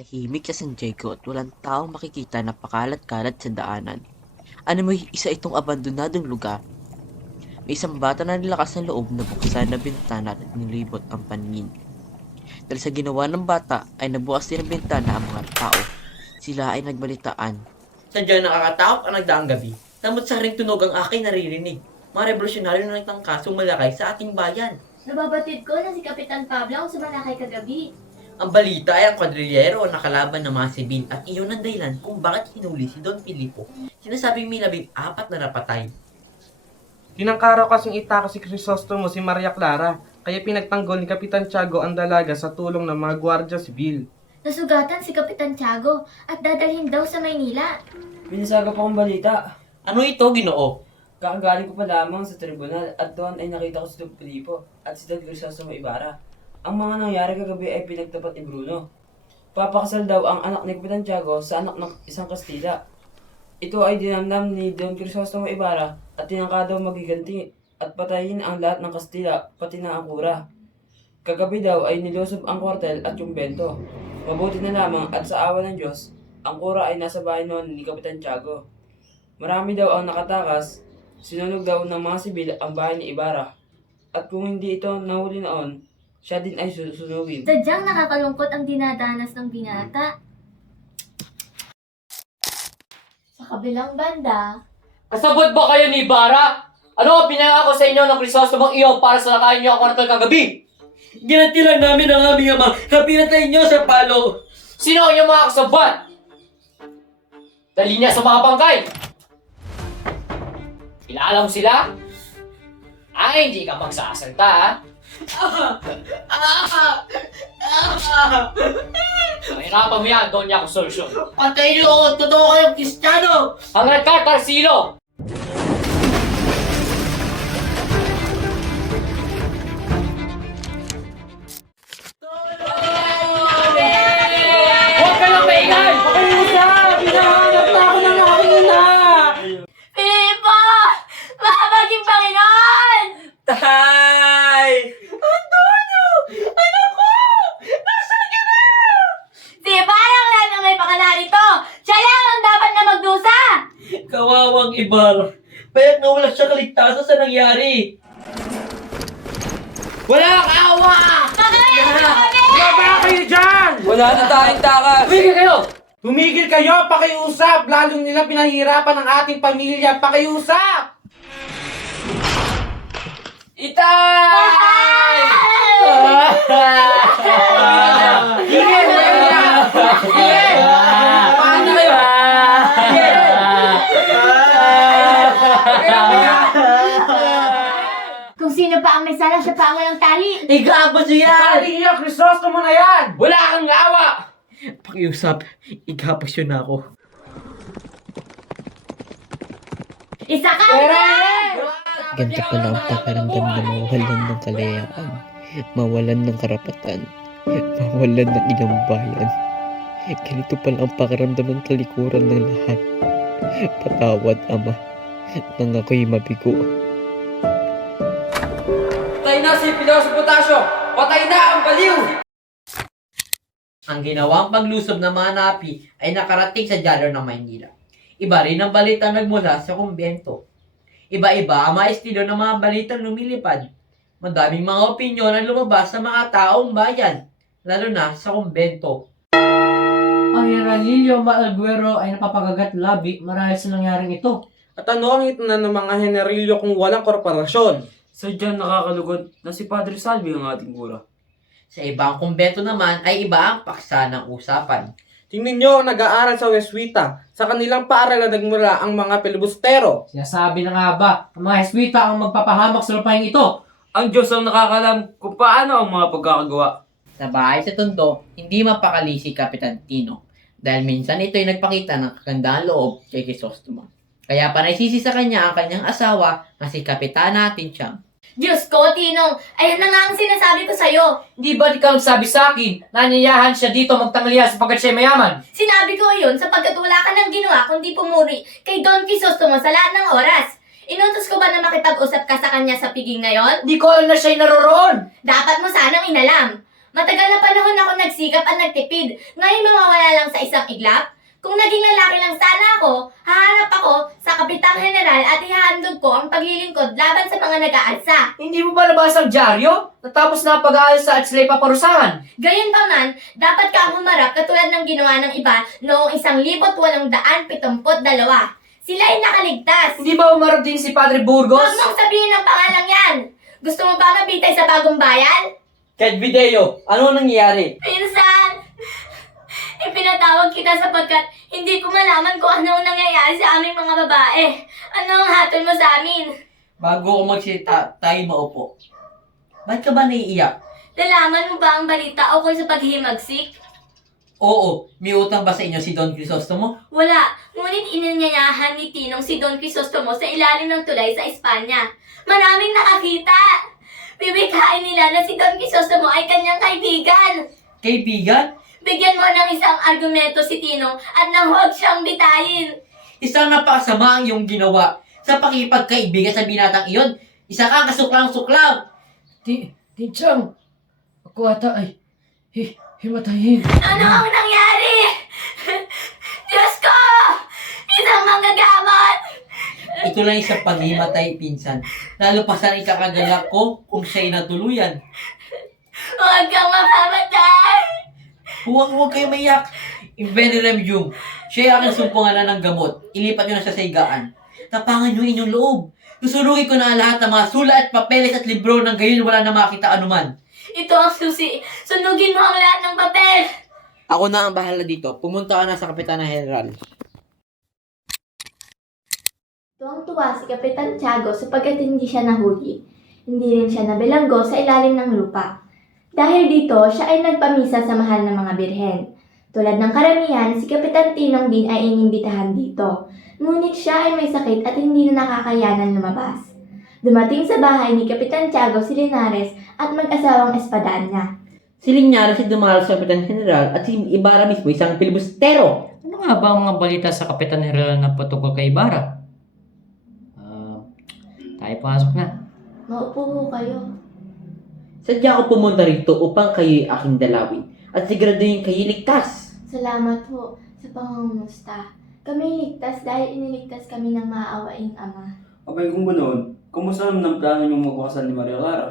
Tahimik sa San Diego at walang taong makikita na pakalat-kalat sa daanan. Ano mo, isa itong abandonadong lugar. May isang bata na nilakas ng loob na buksan na bintana at nilibot ang paningin. Dahil sa ginawa ng bata ay nabukas din ang bintana ang mga tao. Sila ay nagbalitaan. Sadyang nakakatakot ang nagdaang gabi. Namot sa ring tunog ang aking naririnig. Mga revolusyonaryo na nagtangkasong malakay sa ating bayan. Nababatid ko na si Kapitan Pablo ang sumalakay kagabi. Ang balita ay ang kwadrilyero na nakalaban ng mga sibil at iyon ang dahilan kung bakit hinuli si Don Filipo. Sinasabing may 14 na napatay. Tinangkaraw kasing itako si Crisostomo si Maria Clara, kaya pinagtanggol ni Kapitan Tiago ang dalaga sa tulong ng mga gwardya sibil. Nasugatan si Kapitan Tiago at dadalhin daw sa Maynila. Binasaga pa akong balita. Ano ito, Ginoo? Kakagaling ko pa lamang sa tribunal at doon ay nakita ko si Don Filipo at si Don Crisostomo Ibarra. Ang mga nangyari kagabi ay pinagtapat ni Bruno. Papakasal daw ang anak ni Kapitan Tiago sa anak ng isang Kastila. Ito ay dinamdam ni Don Crisostomo Ibarra at tinangka daw magiganti at patayin ang lahat ng Kastila pati na ang kura. Kagabi daw ay nilusob ang kwartel at yung bento. Mabuti na lamang at sa awa ng Diyos, ang kura ay nasa bahay noon ni Kapitan Tiago. Marami daw ang nakatakas, sinunog daw ng mga sibil ang bahay ni Ibarra. At kung hindi ito nahuli noon, siya din ay susunugin. Sadyang nakakalungkot ang dinadanas ng binata. Sa kabilang banda, Kasabot ba kayo ni Ibarra? Ano ang pinangako sa inyo ng Crisostomong iyo para sa lakayan niyo ang kwartal kagabi? Ginanti lang namin ang aming ama na pinatay niyo sa palo. Sino ang iyong mga kasabat? Dali niya sa mga bangkay! Kilala mo sila? Ay, hindi ka magsasalta, ha? Mahirapan mo yan, doon niya ako solusyon. Patay niyo ako! Totoo kayong Kristiyano! Ang nagkatar sino? Huwag kayong maingay! Hinahanap na ako ng aking ina! Filipo! Mahabaging Panginoon! Tay! Antonio! Anak ko! Nasaan ka na? Si Ibarra ang lahat ng may pakala rito! Siya lang ang dapat na magdusa! Kawawang Ibarra. Payak na wala siya kaligtasan sa nangyari. Walang awa! Baba kayo dyan! Wala na tayong takas! Tumigil kayo! Tumigil kayo, pakiusap! Lalo nila pinahirapan ang ating pamilya, pakiusap! Itay! Sige! Sige! Paano kayo? Kung sino pa ang may sala, siya pa ang walang tali. Igabas niyo yan! Tali niyo, Crisostomo na yan! Wala kang awa! Pakiusap, igabas yun ako. Isa ka! Ganito pala ang pakiramdam na mawalan ng kalayaan, mawalan ng karapatan, mawalan ng ilang bayan. Ganito pala ang pakiramdam ng talikuran ng lahat. Patawad, Ama, nang ako'y mabigo. Patay na si Piloso Potasio! Patay na ang baliw! Ang ginawang paglusob ng mga napi ay nakarating sa dyaryo ng Maynila. Iba rin ang balita nagmula sa kumbento. Iba-iba ang mga estilo ng mga balitang lumilipad. Madaming mga opinyon ang lumabas sa mga taong bayan, lalo na sa kumbento. Ang Hieranilio Malguero ay napapagagat labi marahil sa nangyaring ito. At ano ang ito na ng mga henerilyo kung walang korporasyon? Sadyang nakakalugod na si Padre Salvi ang ating gura. Sa ibang kumbento naman ay iba ang paksa ng usapan. Tingnan nyo ang nag-aaral sa Westwita. Sa kanilang paaralan nagmula ang mga pilibustero. Sinasabi na nga ba, ang mga Heswita ang magpapahamak sa lupain ito? Ang Diyos ang nakakalam kung paano ang mga pagkakagawa. Sa bahay sa Tondo, hindi mapakali si Kapitan Tino dahil minsan ito'y nagpakita ng kagandang loob kay Crisostomo. Kaya panaysisi sa kanya ang kanyang asawa na si Kapitana Tinchang. Diyos ko, Tinong! Ayan na nga ang sinasabi ko sa'yo! Di ba ikaw sabi sa akin na aniyahan siya dito magtangliya sapagkat siya mayaman? Sinabi ko yun sapagkat wala ka nang ginawa kundi pumuri kay Don Crisostomo sa lahat ng oras. Inutos ko ba na makipag-usap ka sa kanya sa piging na yon? Di ko alam na siya'y naroroon. Dapat mo sanang inalam. Matagal na panahon ako nagsikap at nagtipid. Ngayon mawawala lang sa isang iglap? Kung naging lalaki lang sana ako, hahanap ako sa Kapitang General at ihahandog ko ang paglilingkod laban sa mga nag-aalsa. Hindi mo ba nabasa ang dyaryo? Natapos na ang pag-aalsa at sila'y paparusahan. Gayunpaman, dapat kang humarap katulad ng ginawa ng iba noong 1872. Sila ay nakaligtas. Hindi ba umarap din si Padre Burgos? Huwag mong sabihin ng pangalang yan. Gusto mo ba mabitay sa bagong bayan? Kahit video, ano nangyayari? Pinsan! Ipinatawag kita sapagkat hindi ko malaman kung ano ang nangyayari sa aming mga babae. Ano ang hatol mo sa amin? Bago ko magsalita, tayo maupo. Ba't ka ba naiiyak? Nalaman mo ba ang balita ukol sa paghihimagsik? Oo, may utang ba sa inyo si Don Crisostomo? Wala, ngunit inanyayahan ni Tinong si Don Crisostomo sa ilalim ng tulay sa Espanya. Maraming nakakita! Bibighain nila na si Don Crisostomo ay kanyang kaibigan. Kaibigan? Bigyan mo ng isang argumento si Tinong at nang huwag siyang bitayin. Isang napakasama ang iyong ginawa sa pakipagkaibigan sa binatang iyon. Isa kang kasuklang-suklang. Tinchang, ako ata ay himatayin. Ano ang nangyari? Diyos ko! Isang manggagamot! Ito lang isang paghimatay, pinsan. Lalo pa saan ikakagalak ko kung siya'y natuluyan. Huwag kang mamamatay! Huwag kayo maiyak. Invenerem siya ang sumpungan ng gamot. Ilipat nyo na siya sa higaan. Tapangan nyo inyong loob. Susunugin ko na ang lahat ng mga sula at papeles at libro ng gayon wala na makita anuman. Ito ang susi. Sunugin mo ang lahat ng papel. Ako na ang bahala dito. Pumunta ka na sa Kapitana General. Tuwang-tuwa si Kapitan Tiago sapagkat hindi siya nahuli. Hindi rin siya nabilanggo sa ilalim ng lupa. Dahil dito, siya ay nagpamisa sa mahal ng mga birhen. Tulad ng karamihan, si Kapitan Tinong din ay inimbitahan dito. Ngunit siya ay may sakit at hindi na nakakayanan lumabas. Dumating sa bahay ni Kapitan Tiago si Linares at mag-asawang Espadanya. Si Linares ay dumalo sa Kapitan General at si Ibarra mismo isang pilibustero. Ano nga ba ang mga balita sa Kapitan General na patungkol kay Ibarra? Tayo pasok na. Maupo ho kayo. Sadya ako pumunta rito upang kayo'y aking dalawin at siguraduhin kayo'y ligtas. Salamat ho sa pangungumusta. Kami ligtas dahil iniligtas kami ng maaawaing ama. Abay kung ganoon, kumusta naman ang plano niyong magpakasal ni Maria Clara?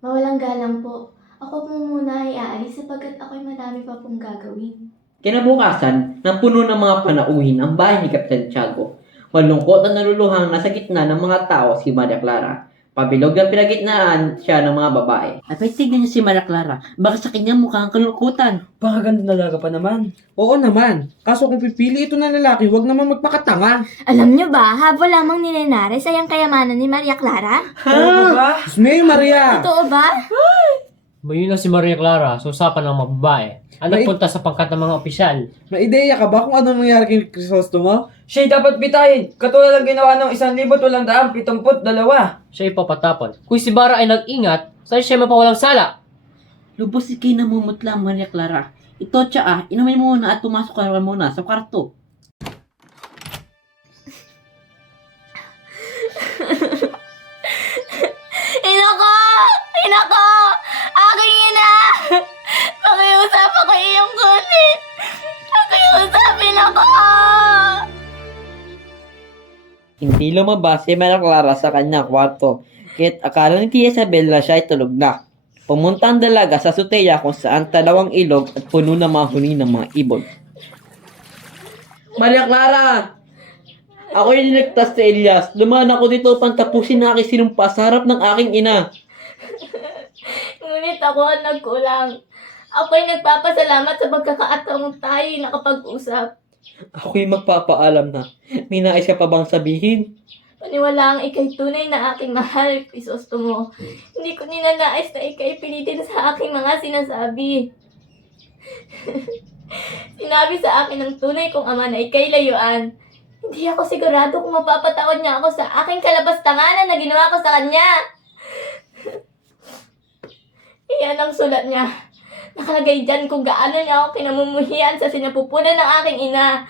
Mawalang galang po. Ako po muna ay aalis sapagkat ako'y marami pa pong gagawin. Kinabukasan, napuno ng mga panauhin ang bahay ni Kapitan Tiago. Malungkot at naluluhang nasa gitna ng mga tao si Maria Clara. Pabilog ang pinagitnaan siya ng mga babae. At may tignan niya si Maria Clara. Baka sa kanya mukhang kalungkutan. Baka ganda dalaga pa naman. Oo naman. Kaso kung pipili ito na lalaki, huwag naman magpakatanga. Alam niyo ba, habol lamang ni Linares ay ang kayamanan ni Maria Clara? Ano ba? May Maria! Totoo ba? Mayon na si Maria Clara sa usapan ng mga babae. Ang May- nagpunta sa pangkat ng mga opisyal. May ideya ka ba kung ano nangyari kay Crisostomo? Siya'y dapat bitayin. Katulad ng ginawa ng 1,872. Siya ipapatapon. Kung si Ibarra ay nag-ingat, saan siya mapawalang sala? Lubos si kayo namumutla, Maria Clara. Ito, tsa inumin mo muna at pumasok ka naman muna sa kwarto. Inako! Inako! Aking ina! Pakiusap ako iyong kunin! Pakiusapin ako! Hindi lumabas si Maria Clara sa kanyang kwarto. Kahit akala ni Tia Isabel na siya ay tulog na. Pumunta ang dalaga sa suteya kung saan talawang ilog at puno ng mga huni ng mga ibon. Maria Clara! Ako yung niligtas sa Elias. Dumaan ako dito upang tapusin na aking sinumpa sa harap ng aking ina. Ngunit ako ang nagkulang. Ako'y nagpapasalamat sa pagkakataong tayo'y nakapag-usap. Ako'y magpapaalam na. May nais ka pa bang sabihin? Paniwalaang ikay tunay na aking mahal, Crisostomo. Hindi ko ninanais na ikay pilitin sa aking mga sinasabi. Sinabi sa akin ng tunay kong ama na ikay layuan. Hindi ako sigurado kung mapapatawad niya ako sa aking kalabastanganan na ginawa ko sa kanya. Iyan ang sulat niya. Nakalagay dyan kung gaano niya ako kinamumuhian sa sinapupunan ng aking ina.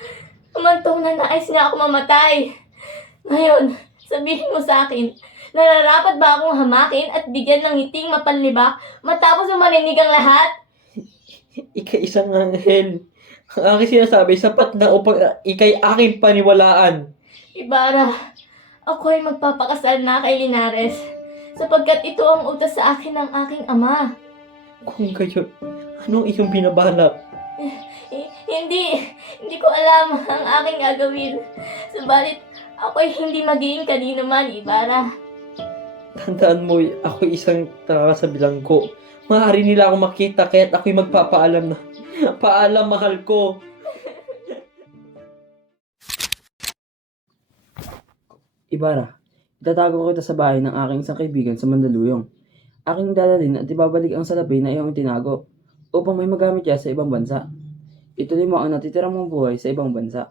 Umantong na nais niya ako mamatay. Ngayon, sabihin mo sa akin, Nararapat ba akong hamakin at bigyan ng ngiting mapanliba matapos marinig ang lahat? Ika-isang anghel. Ang aking sinasabi, sapat na upang ikay aking paniwalaan. Ibarra, ako ay magpapakasal na kay Linares sapagkat ito ang utos sa akin ng aking ama. Kung kayo, anong iyong binabalak? Hindi ko alam ang aking gagawin. Subalit, ako'y hindi magiging kanino man, Ibarra. Tandaan mo, ako'y isang taka sa bilanggo. Maaari nila akong makita kaya't ako'y magpapaalam na. Paalam, mahal ko. Ibarra, itatago ko kita sa bahay ng aking isang kaibigan sa Mandaluyong. Aking dadalhin at ibabalik ang salapi na iyong itinago upang may magamit siya sa ibang bansa. Ituloy mo ang natitirang mong buhay sa ibang bansa.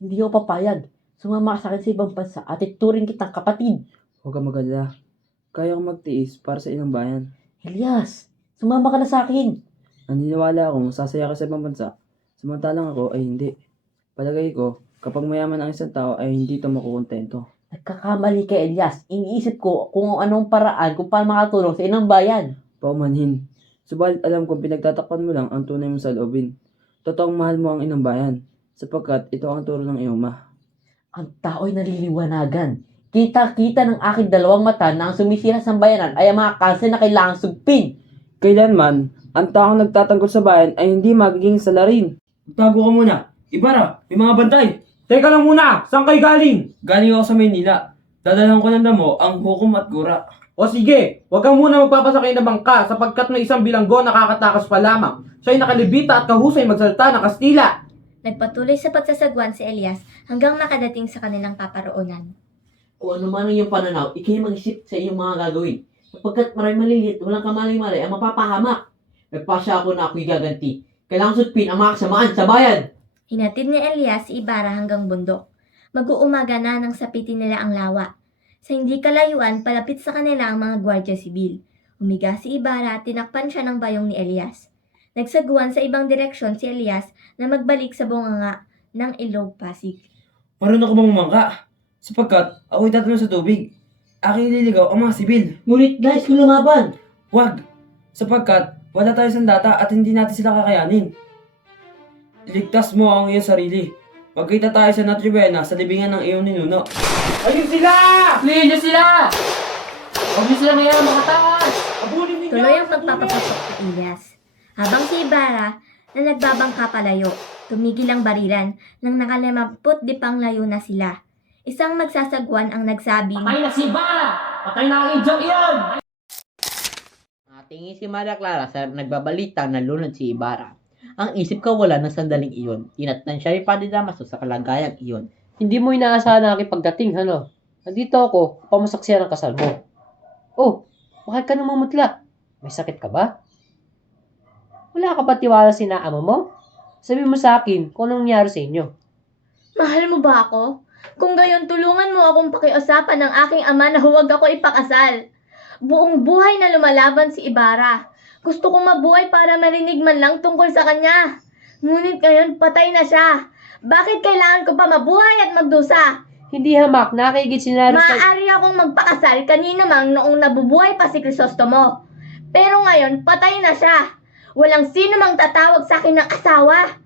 Hindi ako papayag. Sumama ka sa akin sa ibang bansa at ituring kitang kapatid. Huwag kang mag-alala. Kaya kong magtiis para sa ilang bayan. Elias, sumama ka na sa akin. Naniniwala akong sasaya ka sa ibang bansa, samantalang ako ay hindi. Palagay ko, kapag mayaman ang isang tao ay hindi ito makukontento. Nagkakamali ka, Elias. Iniisip ko kung anong paraan kung paano makatulong sa inang bayan. Paumanhin. Subalit alam kong pinagtatakpan mo lang ang tunay mo sa loobin. Totoong mahal mo ang inang bayan, sapagkat ito ang turo ng iyong ma. Ang tao'y naliliwanagan. Kita-kita ng aking dalawang mata na ang sumisira sa bayanan ay ang mga kanser na kailangang sugpin. Kailanman, ang taong nagtatanggol sa bayan ay hindi magiging salarin. Tago ka muna. Ibarra, may mga bantay. Teka lang muna, saan kayo galing? Galing ako sa Maynila. Dadalhan ko ng damo ang hukom at gura. O sige, huwag kang muna magpapasakay na bangka sapagkat may isang bilanggo nakakatakas pa lamang. Siya'y nakalibita at kahusay magsalita ng Kastila. Nagpatuloy sa pagsasagwan si Elias hanggang makadating sa kanilang paparoonan. Kung ano man ang iyong pananaw, ikay mag-isip sa iyong mga gagawin. Sapagkat maraming maliliit, walang kamali-mali ang mapapahamak. Nagpasya ako na ako'y gaganti. Kailangan sutpin ang mga kasamaan sa bayan. Hinatid ni Elias si Ibarra hanggang bundok. Mag-uumaga na nang sapitin nila ang lawa. Sa hindi kalayuan, palapit sa kanila ang mga gwardiya sibil. Umiga si Ibarra at tinakpan siya ng bayong ni Elias. Nagsaguan sa ibang direksyon si Elias na magbalik sa bunganga ng Ilog Pasig. Marunong ka bang umangka? Sapagkat ako'y tatanong sa tubig. Aking ililigaw ang mga sibil. Ngunit guys, kung lumaban. Huwag! Sapagkat wala tayo sandata at hindi natin sila kakayanin. Iligtas mo ang iyong sarili. Magkita tayo sa Notribena sa libingan ng iyong ninuno. Ayun sila! Fleein niyo sila! Huwag niyo sila ngayon makataas! Abulin ninyo! Tuloy ang pagpapapasok ni Elias. Habang si Ibarra na nagbabangka palayo, tumigil ang barilan nang nakalimamput di pang layo na sila. Isang magsasagwan ang nagsabing, Patay na si Ibarra! Patay na ang idyong iyon! Tingin si Maria Clara sa nagbabalita na lunod si Ibarra. Ang isip ko wala ng sandaling iyon. Tinatnan siya ni Padre Damaso sa kalagayang iyon. Hindi mo inaasahan na aking pagdating, ano? Nandito ako, pamasaksiyan ang kasal mo. Oh, bakit ka namumutla? May sakit ka ba? Wala ka ba tiwala sa inaamo mo? Sabi mo sa akin kung anong nangyari sa inyo. Mahal mo ba ako? Kung gayon, tulungan mo akong pakiusapan ng aking ama na huwag ako ipakasal. Buong buhay na lumalaban si Ibarra. Gusto kong mabuhay para marinig man lang tungkol sa kanya. Ngunit ngayon, patay na siya. Bakit kailangan ko pa mabuhay at magdusa? Hindi hamak, nakikigit sinaros ka... Maaari akong magpakasal kanino mang noong nabubuhay pa si Crisostomo. Pero ngayon, patay na siya. Walang sino mang tatawag sa akin ng asawa.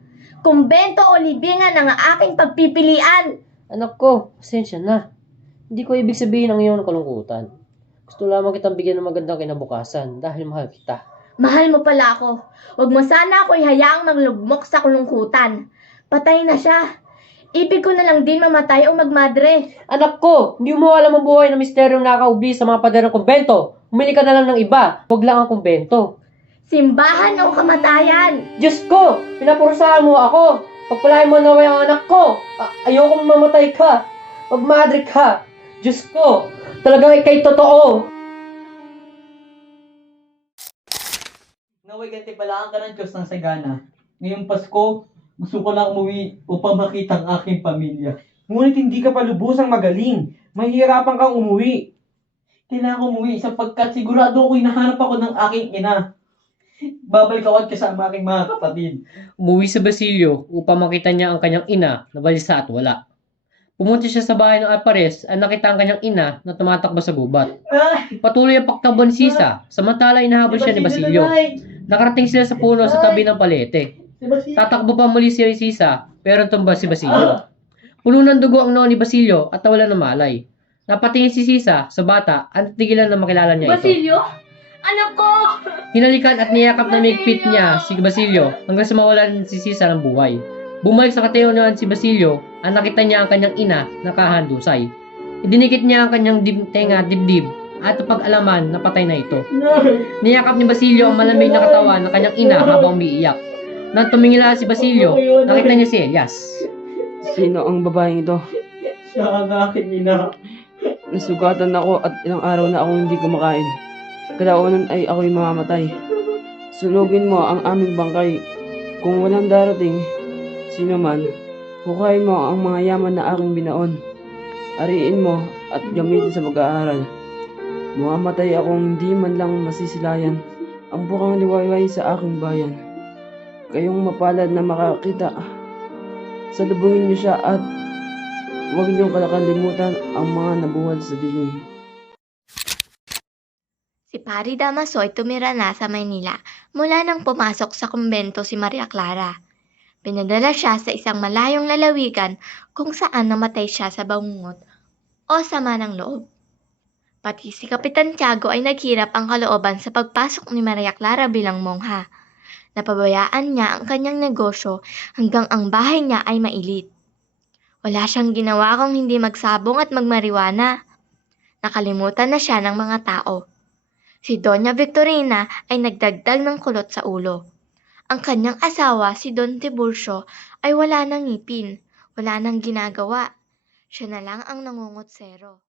Kumbento o libingan ang aking pagpipilian. Anak ko, pasensya na. Hindi ko ibig sabihin ang iyong kalungkutan. Gusto lamang kitang bigyan ng magandang kinabukasan dahil mahal kita. Mahal mo pala ako. Huwag mo sana ako'y hayaang maglugmok sa kulungkutan. Patay na siya. Ibig ko na lang din mamatay o magmadre. Anak ko, hindi mo alam ang buhay na misteryong nakaubi sa mga pader ng kumbento. Humili ka na lang ng iba. Huwag lang ang kumbento. Simbahan o kamatayan. Diyos ko, pinapurusahan mo ako. Pagpalain mo naway ang anak ko. Ayokong mamatay ka. Magmadre ka. Diyos ko, talagang ikay totoo. Naway gantimpalaan ka ng Diyos ng sagana. Ngayong Pasko, gusto ko lang umuwi upang makita ang aking pamilya. Ngunit hindi ka pa lubusang magaling. Mahihirapan kang umuwi. Kailangan ko umuwi sapagkat sigurado ako'y nahanap ako ng aking ina. Babalik ako at kasama aking mga kapatid. Umuwi sa Basilio upang makita niya ang kanyang ina na balisa at wala. Pumunta siya sa bahay ng Alpares at nakita ang kanyang ina na tumatakbo sa gubat. Patuloy ang pagtakbo ni Sisa, samantala inahabol siya ni Basilio. Nakarating sila sa puno sa tabi ng palete. Tatakbo pa muli si Sisa, pero tumba si Basilio. Puno ng dugo ang noo ni Basilio at nawalan ng malay. Napatingin si Sisa sa bata at tigilan na makilala niya ito. Basilio? Anak ko! Hinalikan at niyakap na migpit niya si Basilio hanggang sa mawalan si Sisa ng buhay. Bumalik sa katayuan si Basilio at nakita niya ang kanyang ina na kahandusay. Idinikit niya ang kanyang tenga at dibdib at pag-alaman na patay na ito. Niyakap ni Basilio ang malamig na katawan ng kanyang ina habang umiiyak. Nang tumingala si Basilio, nakita niya si Elias. Sino ang babaeng ito? Siya ang aking ina. Nasugatan ako at ilang araw na akong hindi kumakain. Kalaunan ay ako'y mamamatay. Sunugin mo ang aming bangkay. Kung walang darating, sino man, hukayin mo ang mga yaman na aking binaon. Ariin mo at gamitin sa pag-aaral. Mamamatay akong hindi man lang masisilayan ang bukang liwayway sa aking bayan. Kayong mapalad na makakita. Salubungin niyo siya at huwag niyong kalakalimutan ang mga nabuwal sa dilim. Si Pari Damaso ay tumira na sa Maynila mula nang pumasok sa kumbento si Maria Clara. Pinadala siya sa isang malayong lalawigan kung saan namatay siya sa bangungot o sama ng loob. Pati si Kapitan Tiago ay naghirap ang kalooban sa pagpasok ni Maria Clara bilang mongha. Napabayaan niya ang kanyang negosyo hanggang ang bahay niya ay mailit. Wala siyang ginawa kung hindi magsabong at magmariwana. Nakalimutan na siya ng mga tao. Si Doña Victorina ay nagdagdag ng kulot sa ulo. Ang kanyang asawa, si Don Tiburcio, ay wala nang ngipin, wala nang ginagawa. Siya na lang ang nangungutsero.